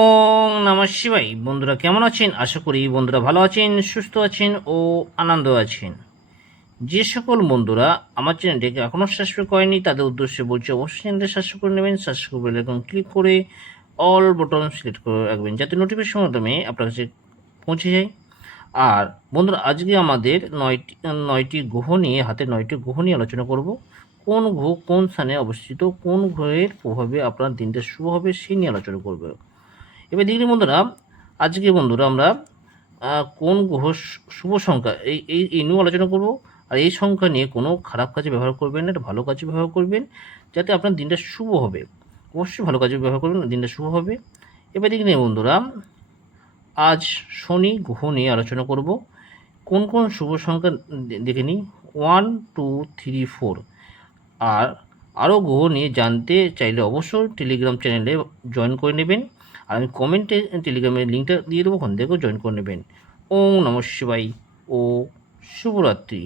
ওং নমঃ শিবায়। বন্ধুরা কেমন আছেন? আশা করি বন্ধুরা ভালো আছেন, সুস্থ আছেন ও আনন্দ আছেন। যে সকল বন্ধুরা আমার চ্যানেলটিকে এখনও সাবস্ক্রাইব করেনি তাদের উদ্দেশ্যে বলছি, অবশ্যই চ্যানেলটি সাবস্ক্রাইব করে নেবেন। সাবস্ক্রাইব বেল আইকন ক্লিক করে অল বাটন সিলেক্ট করে রাখবেন, যাতে নোটিফিকেশন মাধ্যমে আপনার কাছে পৌঁছে যায়। আর বন্ধুরা, আজকে আমাদের নয়টি গ্রহ নিয়ে, হাতে 9টি গ্রহ নিয়ে আলোচনা করব। কোন গ্রহ কোন স্থানে অবস্থিত, কোন গ্রহের প্রভাবে আপনার দিনটা শুভ হবে, সেই নিয়ে আলোচনা করব। এবার দেখি বন্ধুরা, আজকে বন্ধুরা আমরা কোন গ্রহ শুভ সংখ্যা এই নিয়েও আলোচনা করব। আর এই সংখ্যা নিয়ে কোনো খারাপ কাজে ব্যবহার করবেন না, এটা ভালো কাজে ব্যবহার করবেন, যাতে আপনার দিনটা শুভ হবে। অবশ্যই ভালো কাজে ব্যবহার করবেন, দিনটা শুভ হবে। এবার দেখি নিয়ে বন্ধুরা, আজ শনি গ্রহ নিয়ে আলোচনা করব। কোন কোন শুভ সংখ্যা দেখে নিই, 1, 2, 3, 4। আর আরও গ্রহ নিয়ে জানতে চাইলে অবশ্যই টেলিগ্রাম চ্যানেলে জয়েন করে নেবেন। আর আমি কমেন্টে টেলিগ্রামের লিঙ্কটা দিয়ে দেবো, ওখান থেকেও জয়েন করে নেবেন। ওম নমঃ শিবায় ও শুভরাত্রি।